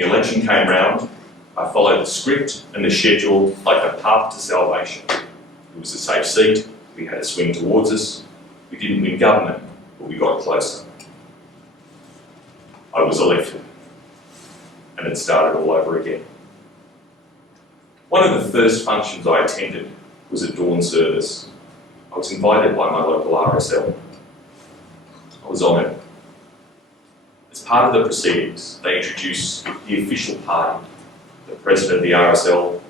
the election came round, I followed the script and the schedule like the path to salvation. It was a safe seat, we had a swing towards us, we didn't win government, but we got closer. I was elected, and it started all over again. One of the first functions I attended was a dawn service. I was invited by my local RSL. I was honoured. As part of the proceedings, they introduced the official party, the president of the RSL,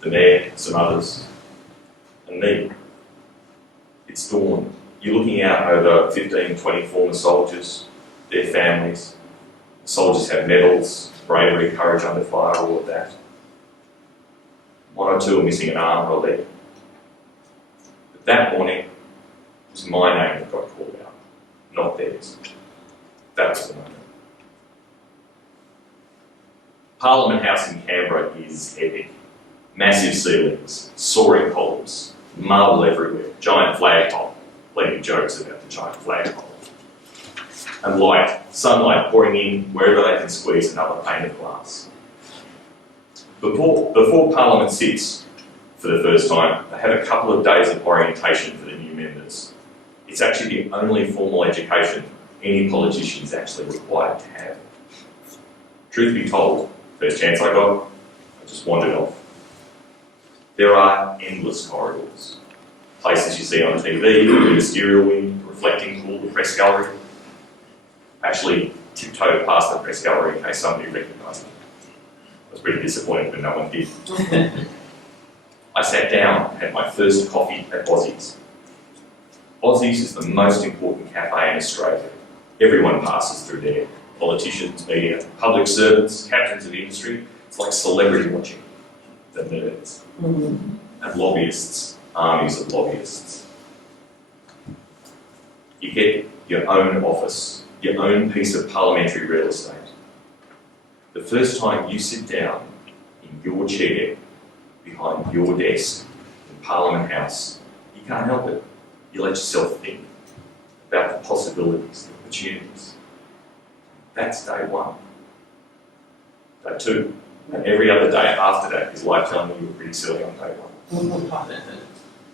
the mayor, some others, and me. It's dawn. You're looking out over 15, 20 former soldiers, their families. The soldiers have medals, bravery, courage under fire, all of that. One or two are missing an arm or a leg. But that morning, it was my name that got called out, not theirs. That was the moment. Parliament House in Canberra is epic. Massive ceilings, soaring columns, marble everywhere, giant flagpole. Plenty of jokes about the giant flagpole. And light, sunlight pouring in wherever they can squeeze another pane of glass. Before Parliament sits for the first time, they have a couple of days of orientation for the new members. It's actually the only formal education any politician is actually required to have. Truth be told, first chance I got, I just wandered off. There are endless corridors. Places you see on TV, the ministerial wing, the reflecting pool, the press gallery. Actually tiptoed past the press gallery in case somebody recognised me. I was pretty disappointed when no one did. I sat down, had my first coffee at Aussie's. Aussie's is the most important cafe in Australia. Everyone passes through there. Politicians, media, public servants, captains of industry. It's like celebrity watching. The nerds. And lobbyists, armies of lobbyists. You get your own office, your own piece of parliamentary real estate. The first time you sit down in your chair behind your desk in Parliament House, you can't help it. You let yourself think about the possibilities, the opportunities. That's day one. Day two. And every other day after that is like telling you were pretty silly on day one.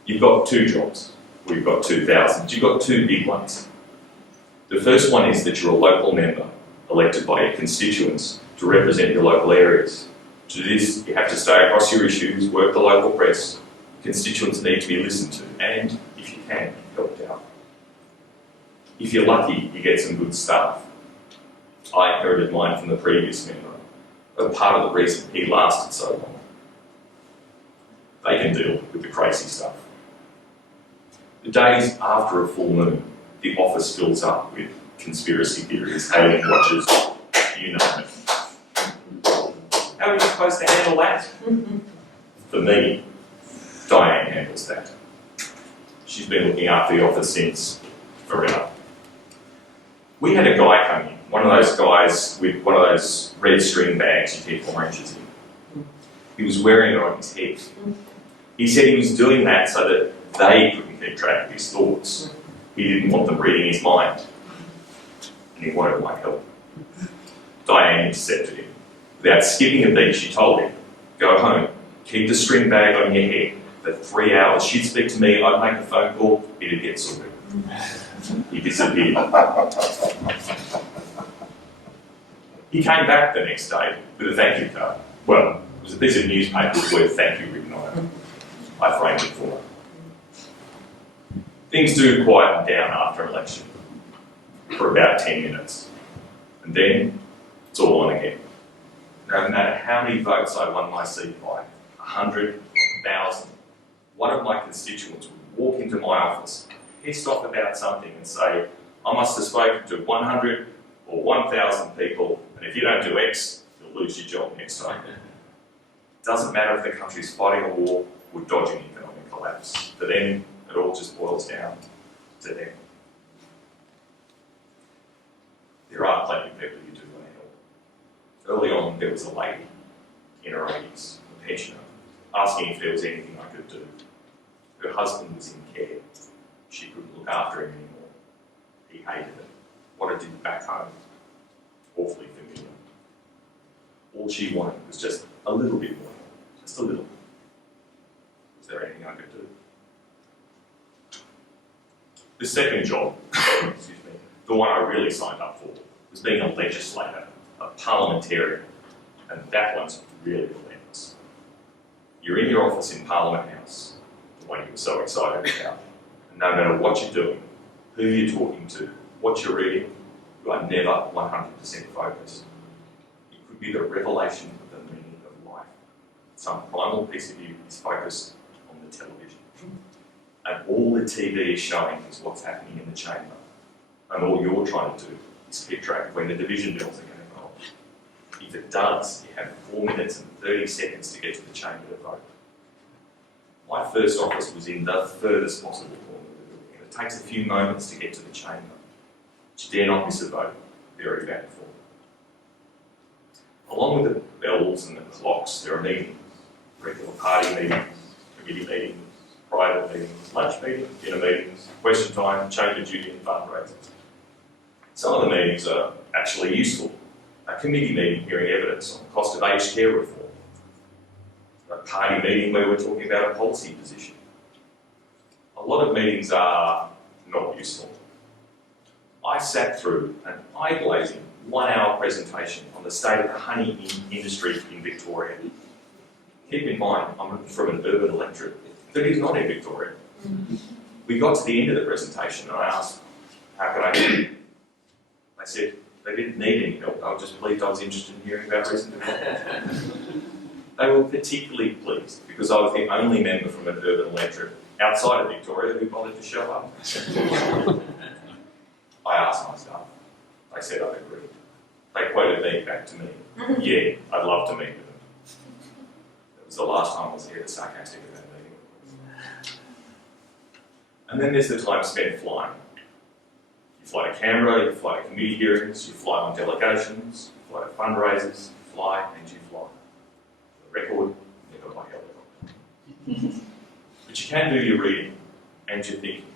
You've got two jobs. We've got 2,000. You've got two big ones. The first one is that you're a local member elected by your constituents to represent your local areas. To do this, you have to stay across your issues, work the local press. Constituents need to be listened to, and if you can, helped out. If you're lucky, you get some good staff. I inherited mine from the previous member, but part of the reason he lasted so long. They can deal with the crazy stuff. The days after a full moon, the office fills up with conspiracy theories, alien watchers, you name it. How are you supposed to handle that? For me, Diane handles that. She's been looking after the office since forever. We had a guy come in, one of those guys with one of those red string bags you keep oranges in. He was wearing it on his head. He said he was doing that so that they couldn't keep track of his thoughts. He didn't want them reading his mind. And he wanted my help. Diane intercepted him. Without skipping a beat, she told him, go home, keep the string bag on your head. For 3 hours, she'd speak to me, I'd make a phone call, it'd get sorted. He disappeared. He came back the next day with a thank you card. Well, it was a piece of newspaper with the word thank you written on it. I framed it for him. Things do quieten down after election for about 10 minutes. And then it's all on again. No matter how many votes I won my seat by, 100, 1,000, one of my constituents would walk into my office, pissed off about something and say, I must have spoken to 100 or 1,000 people, and if you don't do X, you'll lose your job next time. It doesn't matter if the country's fighting a war or dodging economic collapse. For them, it all just boils down to them. There are plenty of people who do want to help. Early on, there was a lady in her 80s, a pensioner, asking if there was anything I could do. Her husband was in care. She couldn't look after him anymore. He hated it. What I did back home, awfully familiar. All she wanted was just a little bit more, just a little. Is there anything I could do? The second job, excuse me, the one I really signed up for, was being a legislator, a parliamentarian, and that one's really relentless. You're in your office in Parliament House, the one you were so excited about, and no matter what you're doing, who you're talking to, what you're reading, you are never 100% focused. It could be the revelation of the meaning of life. Some primal piece of you is focused on the television. And all the TV is showing is what's happening in the chamber. And all you're trying to do is keep track of when the division bells are going to go off. If it does, you have 4 minutes and 30 seconds to get to the chamber to vote. My first office was in the furthest possible corner of the building, and it takes a few moments to get to the chamber. But you dare not miss a vote. Very bad form. Along with the bells and the clocks, there are meetings. Regular party meetings, committee meetings, private meetings, lunch meetings, dinner meetings, question time, change of duty and fundraisers. Some of the meetings are actually useful. A committee meeting hearing evidence on the cost of aged care reform. A party meeting where we're talking about a policy position. A lot of meetings are not useful. I sat through an eye-glazing 1-hour presentation on the state of the honey industry in Victoria. Keep in mind, I'm from an urban electorate that is not in Victoria. We got to the end of the presentation and I asked, how can I help? They said they didn't need any help. They just believed I was interested in hearing about recent development. They were particularly pleased because I was the only member from an urban electorate outside of Victoria who bothered to show up. I asked my staff. They said I'd agree. They quoted me back to me. Yeah, I'd love to meet with them. That was the last time I was ever sarcastic about a meeting. And then there's the time spent flying. You fly to Canberra, you fly to committee hearings, you fly on delegations, you fly to fundraisers, you fly and you fly. For the record, never by helicopter. But you can do your reading and your thinking.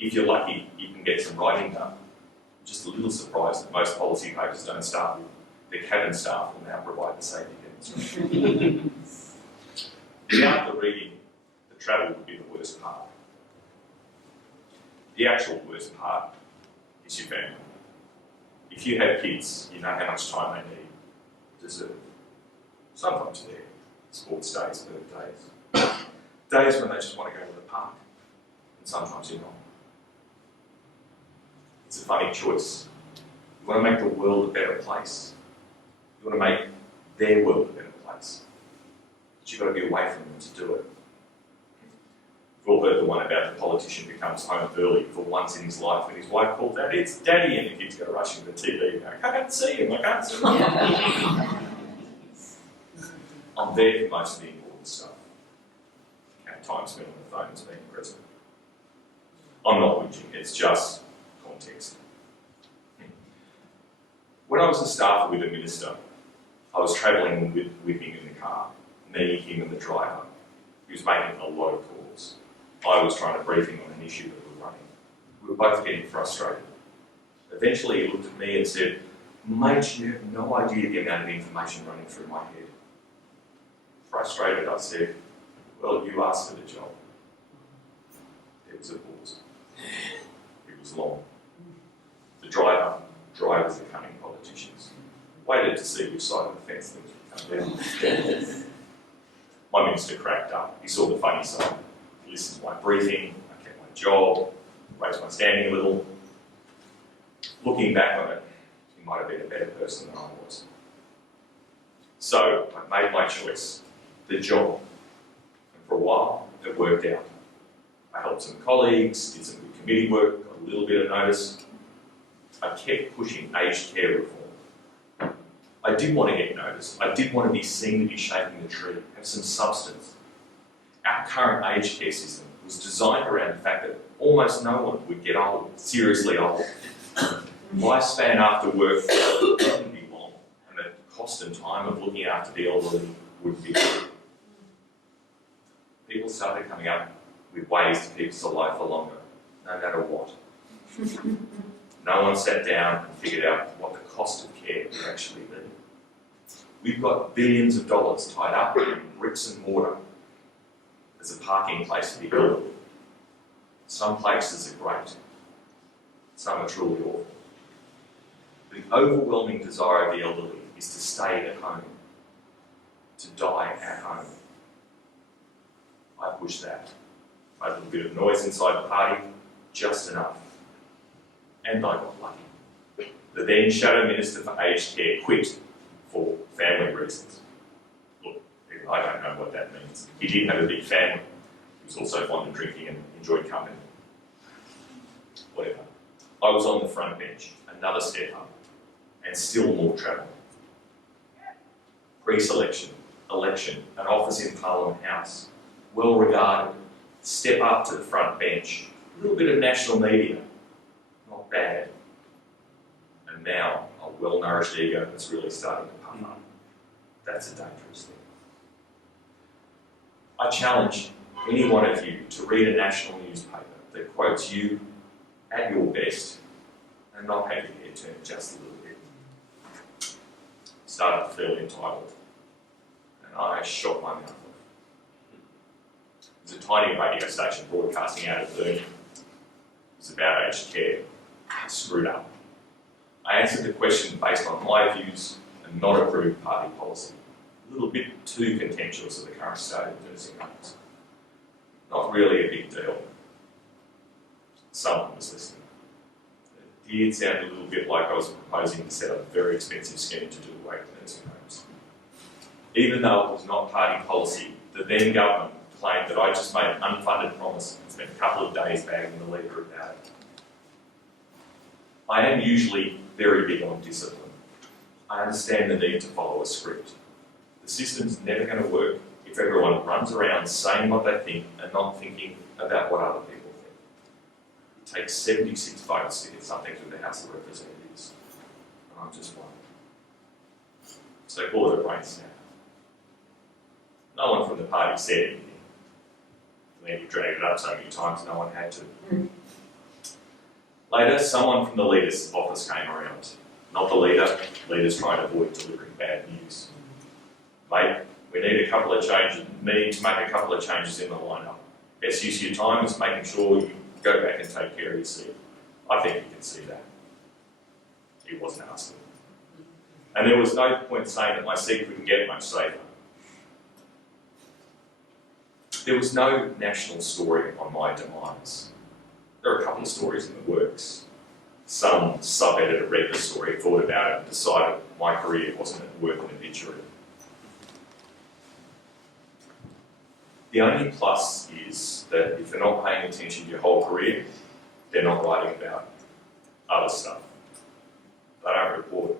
If you're lucky, you can get some writing done. I'm just a little surprised that most policy papers don't start with the cabin staff will now provide the safety demonstration. Without the reading, the travel would be the worst part. The actual worst part is your family. If you have kids, you know how much time they need, deserve. Sometimes they're sports days, birthdays, days when they just want to go to the park, and sometimes you're not. It's a funny choice. You want to make the world a better place. You want to make their world a better place. But you've got to be away from them to do it. We've all heard the one about the politician who comes home early for once in his life and his wife calls out, "It's Daddy," and the kids go rushing to the TV and go, "I can't see him, I can't see him." I'm there for most of the important stuff. Have time spent on the phone as being present. I'm not whinging, it's just context. When I was a staffer with a minister, I was travelling with him in the car, me, him and the driver. He was making a lot of calls. I was trying to brief him on an issue that we were running. We were both getting frustrated. Eventually he looked at me and said, "Mate, you have no idea the amount of information running through my head." Frustrated, I said, "Well, you asked for the job." There was a pause. It was long. The drivers are cunning politicians. Waited to see which side of the fence things would come down. My minister cracked up. He saw the funny side. He listened to my briefing. I kept my job, raised my standing a little. Looking back on it, he might have been a better person than I was. So I made my choice, the job. And for a while, it worked out. I helped some colleagues, did some good committee work, got a little bit of notice. I kept pushing aged care reform. I did want to get noticed. I did want to be seen to be shaping the tree, have some substance. Our current aged care system was designed around the fact that almost no one would get old, seriously old. Lifespan after work wouldn't be long, and the cost and time of looking after the elderly would be good. People started coming up with ways to keep us alive for longer, no matter what. No one sat down and figured out what the cost of care would actually be. We've got billions of dollars tied up in bricks and mortar as a parking place for the elderly. Some places are great, some are truly awful. The overwhelming desire of the elderly is to stay at home, to die at home. I pushed that. Made a little bit of noise inside the party, just enough. And I got lucky. The then Shadow Minister for Aged Care quit for family reasons. Look, I don't know what that means. He did have a big family. He was also fond of drinking and enjoyed company. Whatever. I was on the front bench, another step up, and still more travel. Pre-selection, election, an office in Parliament House, well regarded, step up to the front bench, a little bit of national media, not bad. And now, a well-nourished ego that's really starting to puff up. That's a dangerous thing. I challenge any one of you to read a national newspaper that quotes you at your best and not have your head turned just a little bit. Started to feel entitled, and I shot my mouth off. There's a tiny radio station broadcasting out of Burnie. It was about aged care. I screwed up. I answered the question based on my views and not approved party policy. A little bit too contemptuous of the current state of nursing homes. Not really a big deal. Someone was listening. It did sound a little bit like I was proposing to set up a very expensive scheme to do away with nursing homes. Even though it was not party policy, the then government claimed that I just made an unfunded promise and spent a couple of days bagging the leader about it. I am usually very big on discipline. I understand the need to follow a script. The system's never going to work if everyone runs around saying what they think and not thinking about what other people think. It takes 76 votes to get something through the House of Representatives, and I'm just one. So call it a brain snap. No one from the party said anything. And then you dragged it up so many times no one had to. Later, someone from the leader's office came around. Not the leader. Leaders trying to avoid delivering bad news. Mate, we need to make a couple of changes in the lineup. Best use of your time is making sure you go back and take care of your seat. I think you can see that. He wasn't asking. And there was no point saying that my seat couldn't get much safer. There was no national story on my demise. There are a couple of stories in the works. Some sub-editor read the story, thought about it, and decided my career wasn't worth an obituary. The only plus is that if they're not paying attention to your whole career, they're not writing about other stuff. They don't report